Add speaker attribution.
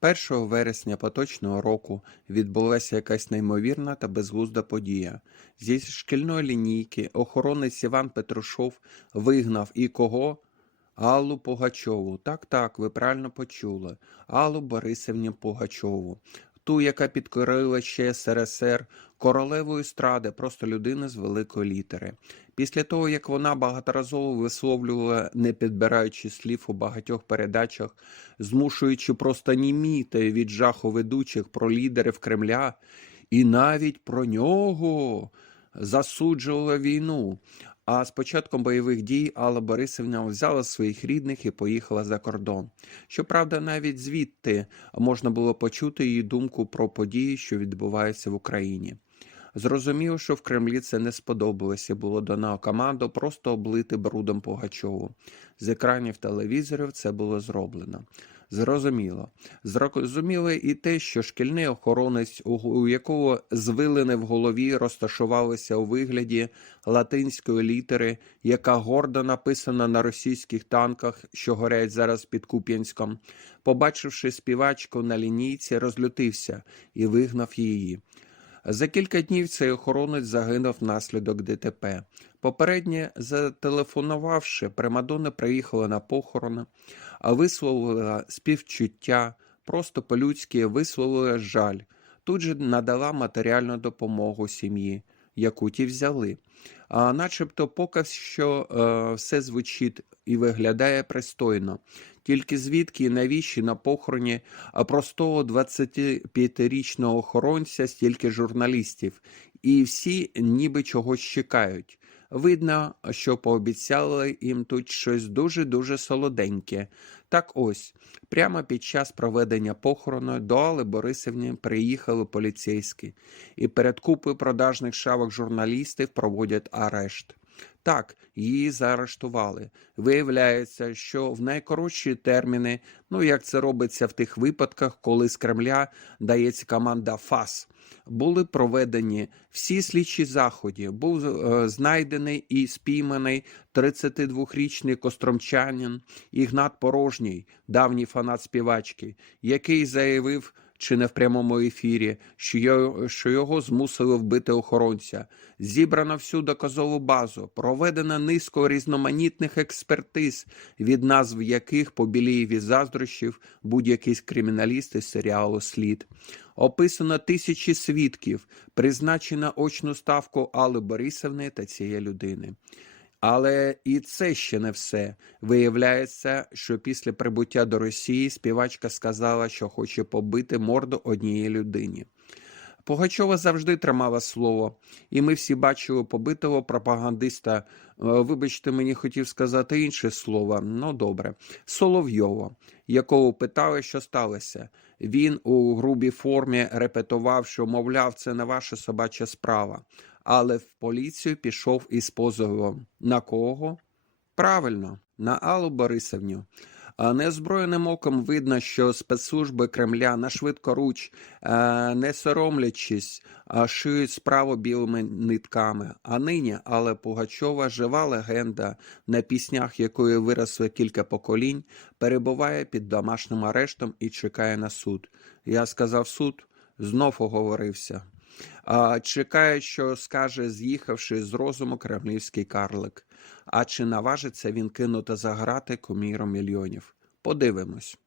Speaker 1: 1 вересня поточного року відбулася якась неймовірна та безглузда подія. Зі шкільної лінійки охоронець Іван Петрушов вигнав і кого? Аллу Пугачову. Так, так, ви правильно почули. Аллу Борисівні Пугачову. Ту, яка підкорила ще СРСР, королеву естради, просто людина з великої літери. Після того, як вона багаторазово висловлювала, не підбираючи слів у багатьох передачах, змушуючи просто німіти від жаху ведучих про лідерів Кремля, і навіть про нього засуджувала війну. А з початком бойових дій Алла Борисівна взяла своїх рідних і поїхала за кордон. Щоправда, навіть звідти можна було почути її думку про події, що відбуваються в Україні. Зрозуміло, що в Кремлі це не сподобалося, було дано команду просто облити брудом Пугачову. З екранів телевізорів це було зроблено. Зрозуміло. Зрозуміло і те, що шкільний охоронець, у якого звилини в голові розташувалися у вигляді латинської літери, яка гордо написана на російських танках, що горять зараз під Куп'янськом, побачивши співачку на лінійці, розлютився і вигнав її. За кілька днів цей охоронець загинув внаслідок ДТП. Попередньо зателефонувавши, Примадонна приїхала на похорони, а висловила співчуття, просто по-людськи висловила жаль. Тут же надала матеріальну допомогу сім'ї, яку ті взяли. А начебто поки що е, все звучить і виглядає пристойно. Тільки звідки і навіщо на похороні простого 25-річного охоронця стільки журналістів, і всі ніби чогось чекають. Видно, що пообіцяли їм тут щось дуже-дуже солоденьке. Так ось, прямо під час проведення похорону до Али Борисовні приїхали поліцейські, і перед купою продажних шавок журналістів проводять арешт. Так, її заарештували. Виявляється, що в найкоротші терміни, ну як це робиться в тих випадках, коли з Кремля дається команда ФАС, були проведені всі слідчі заходи. Був е, знайдений і спійманий 32-річний костромчанин Ігнат Порожній, давній фанат співачки, який заявив чи не в прямому ефірі, що його, змусили вбити охоронця. Зібрано всю доказову базу, проведено низку різноманітних експертиз, від назв яких побіліє від заздрощів будь-який криміналіст із серіалу Слід. Описано тисячі свідків, призначено очну ставку Алли Борисовни та цієї людини. Але і це ще не все. Виявляється, що після прибуття до Росії співачка сказала, що хоче побити морду однієї людині. Пугачова завжди тримала слово, і ми всі бачили побитого пропагандиста. е, Вибачте, мені хотів сказати інше слово. Ну добре, Соловйова, якого питали, що сталося. Він у грубій формі репетував, що, мовляв, це не ваша собача справа. Але в поліцію пішов із позовом. На кого? Правильно, на Аллу Борисовню. А Неозброєним оком видно, що спецслужби Кремля на швидкоруч, е, не соромлячись, шиють справу білими нитками. А нині Алла Пугачова, жива легенда, на піснях якої виросло кілька поколінь, перебуває під домашнім арештом і чекає на суд. Я сказав суд, знов оговорився. Чекає, що скаже, з'їхавши з розуму кремлівський карлик. А чи наважиться він кинути за грати куміром мільйонів? Подивимось.